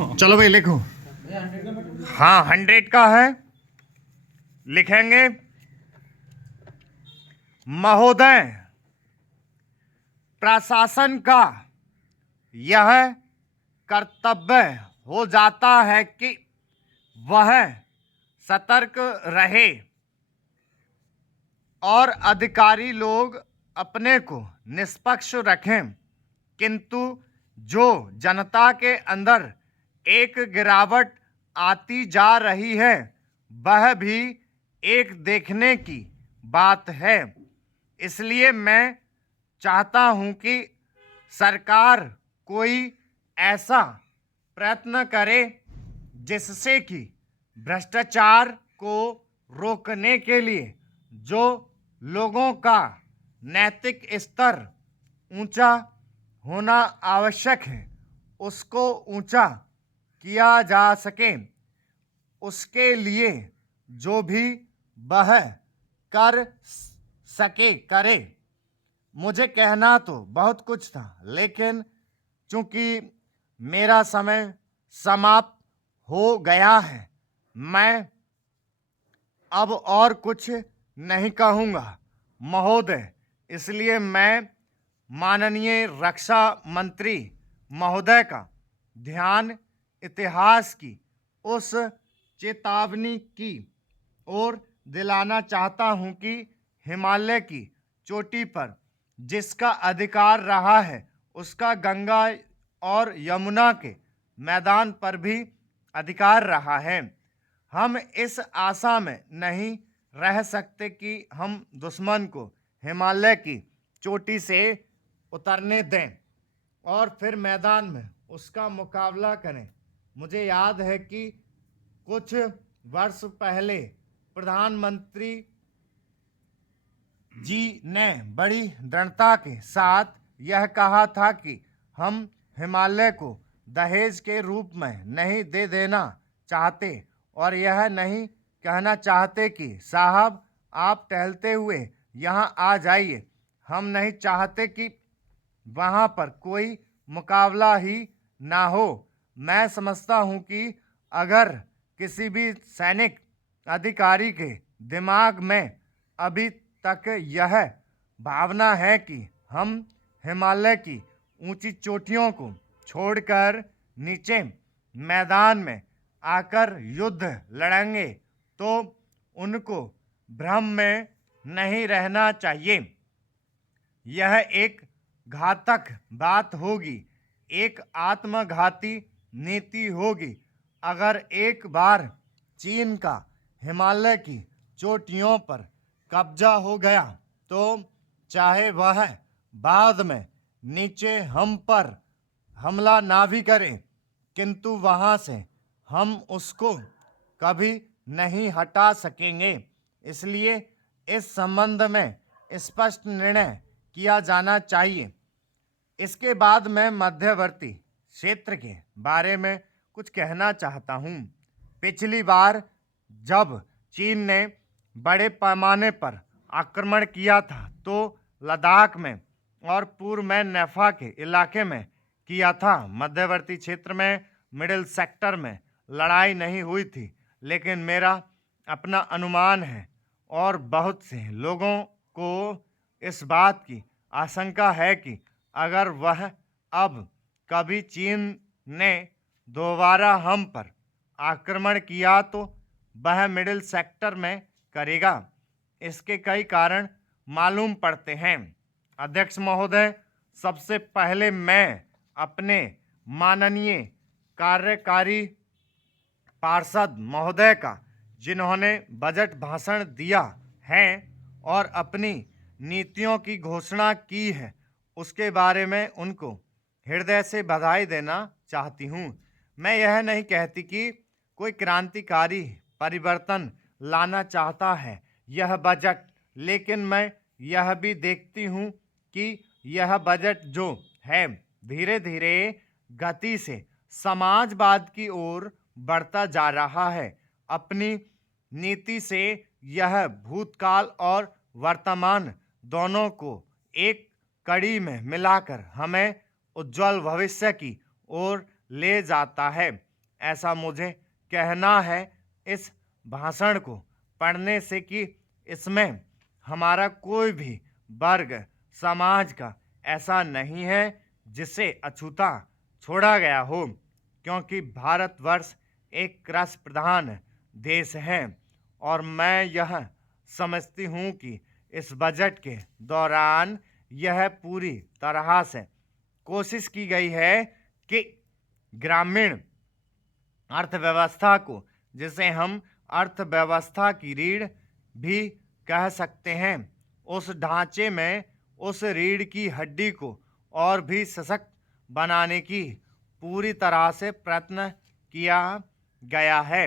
चलो भाई लिखो। हाँ 100 का है, लिखेंगे। महोदय, प्रशासन का यह कर्तव्य हो जाता है कि वह सतर्क रहे और अधिकारी लोग अपने को निष्पक्ष रखें, किंतु जो जनता के अंदर एक गिरावट आती जा रही है वह भी एक देखने की बात है। इसलिए मैं चाहता हूं कि सरकार कोई ऐसा प्रयत्न करे जिससे कि भ्रष्टाचार को रोकने के लिए जो लोगों का नैतिक स्तर ऊंचा होना आवश्यक है उसको ऊंचा किया जा सके। उसके लिए जो भी वह कर सके करे। मुझे कहना तो बहुत कुछ था, लेकिन चूंकि मेरा समय समाप्त हो गया है, मैं अब और कुछ नहीं कहूँगा महोदय। इसलिए मैं माननीय रक्षा मंत्री महोदय का ध्यान इतिहास की उस चेतावनी की ओर दिलाना चाहता हूं कि हिमालय की चोटी पर जिसका अधिकार रहा है उसका गंगा और यमुना के मैदान पर भी अधिकार रहा है। हम इस आशा में नहीं रह सकते कि हम दुश्मन को हिमालय की चोटी से उतरने दें और फिर मैदान में उसका मुकाबला करें। मुझे याद है कि कुछ वर्ष पहले प्रधानमंत्री जी ने बड़ी दृढ़ता के साथ यह कहा था कि हम हिमालय को दहेज के रूप में नहीं दे देना चाहते और यह नहीं कहना चाहते कि साहब आप टहलते हुए यहाँ आ जाइए। हम नहीं चाहते कि वहाँ पर कोई मुकाबला ही ना हो। मैं समझता हूँ कि अगर किसी भी सैनिक अधिकारी के दिमाग में अभी तक यह भावना है कि हम हिमालय की ऊंची चोटियों को छोड़कर नीचे मैदान में आकर युद्ध लड़ेंगे, तो उनको भ्रम में नहीं रहना चाहिए। यह एक घातक बात होगी, एक आत्मघाती नीति होगी। अगर एक बार चीन का हिमालय की चोटियों पर कब्जा हो गया तो चाहे वह बाद में नीचे हम पर हमला ना भी करे, किंतु वहाँ से हम उसको कभी नहीं हटा सकेंगे। इसलिए इस संबंध में स्पष्ट निर्णय किया जाना चाहिए। इसके बाद मैं मध्यवर्ती क्षेत्र के बारे में कुछ कहना चाहता हूँ। पिछली बार जब चीन ने बड़े पैमाने पर आक्रमण किया था तो लद्दाख में और पूर्व में नेफा के इलाके में किया था। मध्यवर्ती क्षेत्र में मिडिल सेक्टर में लड़ाई नहीं हुई थी, लेकिन मेरा अपना अनुमान है और बहुत से लोगों को इस बात की आशंका है कि अगर वह अब कभी चीन ने दोबारा हम पर आक्रमण किया तो वह मिडिल सेक्टर में करेगा। इसके कई कारण मालूम पड़ते हैं। अध्यक्ष महोदय, सबसे पहले मैं अपने माननीय कार्यकारी पार्षद महोदय का, जिन्होंने बजट भाषण दिया है और अपनी नीतियों की घोषणा की है, उसके बारे में उनको हृदय से बधाई देना चाहती हूँ। मैं यह नहीं कहती कि कोई क्रांतिकारी परिवर्तन लाना चाहता है यह बजट, लेकिन मैं यह भी देखती हूँ कि यह बजट जो है धीरे धीरे गति से समाजवाद की ओर बढ़ता जा रहा है। अपनी नीति से यह भूतकाल और वर्तमान दोनों को एक कड़ी में मिलाकर हमें उज्जवल भविष्य की ओर ले जाता है। ऐसा मुझे कहना है इस भाषण को पढ़ने से कि इसमें हमारा कोई भी वर्ग समाज का ऐसा नहीं है जिसे अछूता छोड़ा गया हो, क्योंकि भारतवर्ष एक कृषि प्रधान देश है और मैं यह समझती हूँ कि इस बजट के दौरान यह पूरी तरह से कोशिश की गई है कि ग्रामीण अर्थव्यवस्था को, जिसे हम अर्थव्यवस्था की रीढ़ भी कह सकते हैं, उस ढांचे में उस रीढ़ की हड्डी को और भी सशक्त बनाने की पूरी तरह से प्रयत्न किया गया है।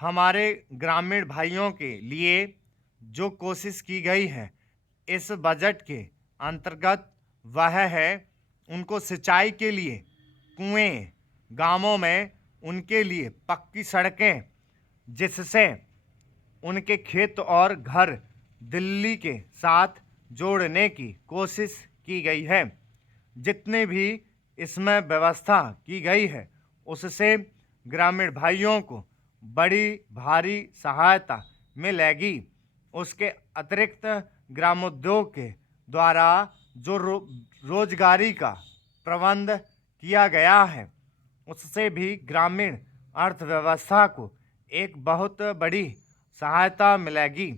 हमारे ग्रामीण भाइयों के लिए जो कोशिश की गई है इस बजट के अंतर्गत वह है उनको सिंचाई के लिए कुएं, गांवों में उनके लिए पक्की सड़कें, जिससे उनके खेत और घर दिल्ली के साथ जोड़ने की कोशिश की गई है। जितने भी इसमें व्यवस्था की गई है उससे ग्रामीण भाइयों को बड़ी भारी सहायता मिलेगी। उसके अतिरिक्त ग्रामोद्योग के द्वारा जो रोजगारी का प्रबंध किया गया है उससे भी ग्रामीण अर्थव्यवस्था को एक बहुत बड़ी सहायता मिलेगी।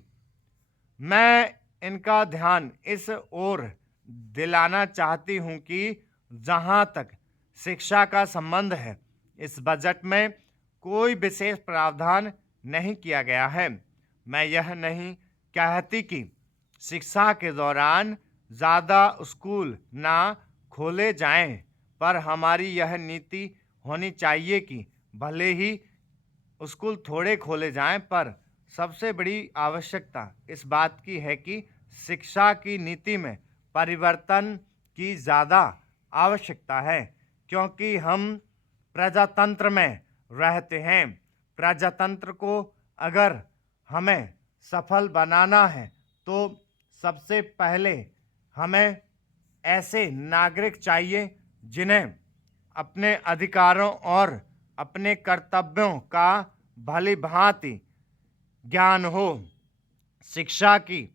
मैं इनका ध्यान इस ओर दिलाना चाहती हूँ कि जहाँ तक शिक्षा का संबंध है इस बजट में कोई विशेष प्रावधान नहीं किया गया है। मैं यह नहीं कहती कि शिक्षा के दौरान ज़्यादा स्कूल ना खोले जाएं, पर हमारी यह नीति होनी चाहिए कि भले ही स्कूल थोड़े खोले जाएं, पर सबसे बड़ी आवश्यकता इस बात की है कि शिक्षा की नीति में परिवर्तन की ज़्यादा आवश्यकता है, क्योंकि हम प्रजातंत्र में रहते हैं। प्रजातंत्र को अगर हमें सफल बनाना है तो सबसे पहले हमें ऐसे नागरिक चाहिए जिन्हें अपने अधिकारों और अपने कर्तव्यों का भली भांति ज्ञान हो। शिक्षा की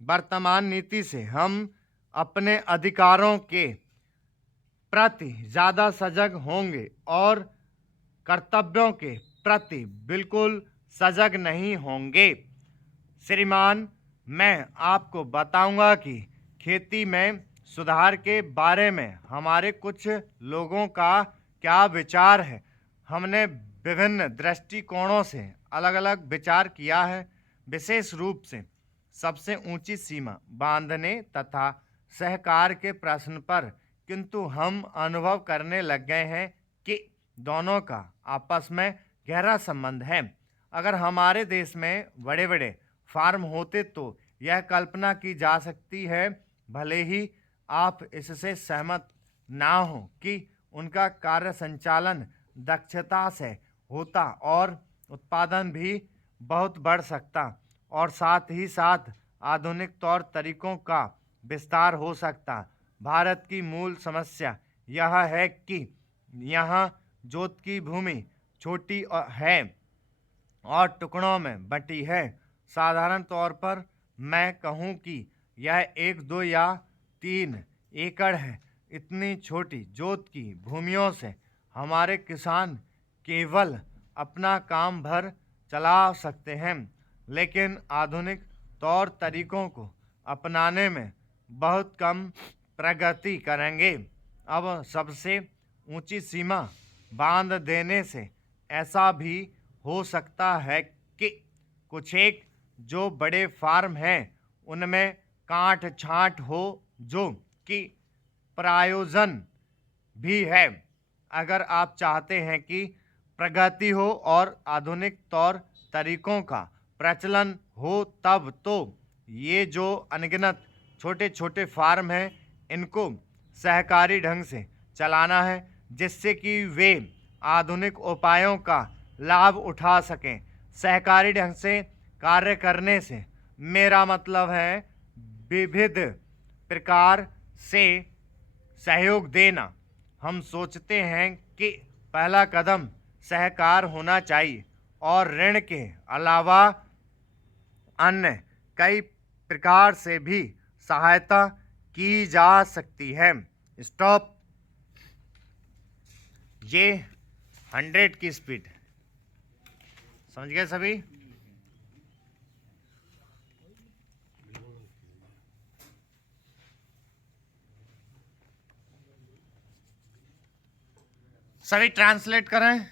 वर्तमान नीति से हम अपने अधिकारों के प्रति ज़्यादा सजग होंगे और कर्तव्यों के प्रति बिल्कुल सजग नहीं होंगे। श्रीमान, मैं आपको बताऊंगा कि खेती में सुधार के बारे में हमारे कुछ लोगों का क्या विचार है। हमने विभिन्न दृष्टिकोणों से अलग अलग विचार किया है, विशेष रूप से सबसे ऊंची सीमा बांधने तथा सहकार के प्रश्न पर, किंतु हम अनुभव करने लग गए हैं कि दोनों का आपस में गहरा संबंध है। अगर हमारे देश में बड़े बड़े फार्म होते तो यह कल्पना की जा सकती है, भले ही आप इससे सहमत ना हो, कि उनका कार्य संचालन दक्षता से होता और उत्पादन भी बहुत बढ़ सकता और साथ ही साथ आधुनिक तौर तरीकों का विस्तार हो सकता। भारत की मूल समस्या यह है कि यहाँ जोत की भूमि छोटी है और टुकड़ों में बटी है। साधारण तौर पर मैं कहूँ कि यह 1, 2 या 3 एकड़ है। इतनी छोटी जोत की भूमियों से हमारे किसान केवल अपना काम भर चला सकते हैं, लेकिन आधुनिक तौर तरीकों को अपनाने में बहुत कम प्रगति करेंगे। अब सबसे ऊंची सीमा बांध देने से ऐसा भी हो सकता है कि कुछ एक जो बड़े फार्म हैं उनमें काट छांट हो, जो कि प्रायोजन भी है। अगर आप चाहते हैं कि प्रगति हो और आधुनिक तौर तरीकों का प्रचलन हो, तब तो ये जो अनगिनत छोटे छोटे फार्म हैं इनको सहकारी ढंग से चलाना है, जिससे कि वे आधुनिक उपायों का लाभ उठा सकें। सहकारी ढंग से कार्य करने से मेरा मतलब है विविध प्रकार से सहयोग देना। हम सोचते हैं कि पहला कदम सहकार होना चाहिए और ऋण के अलावा अन्य कई प्रकार से भी सहायता की जा सकती है। स्टॉप। ये 100 की स्पीड। समझ गए सभी? सभी ट्रांसलेट करें।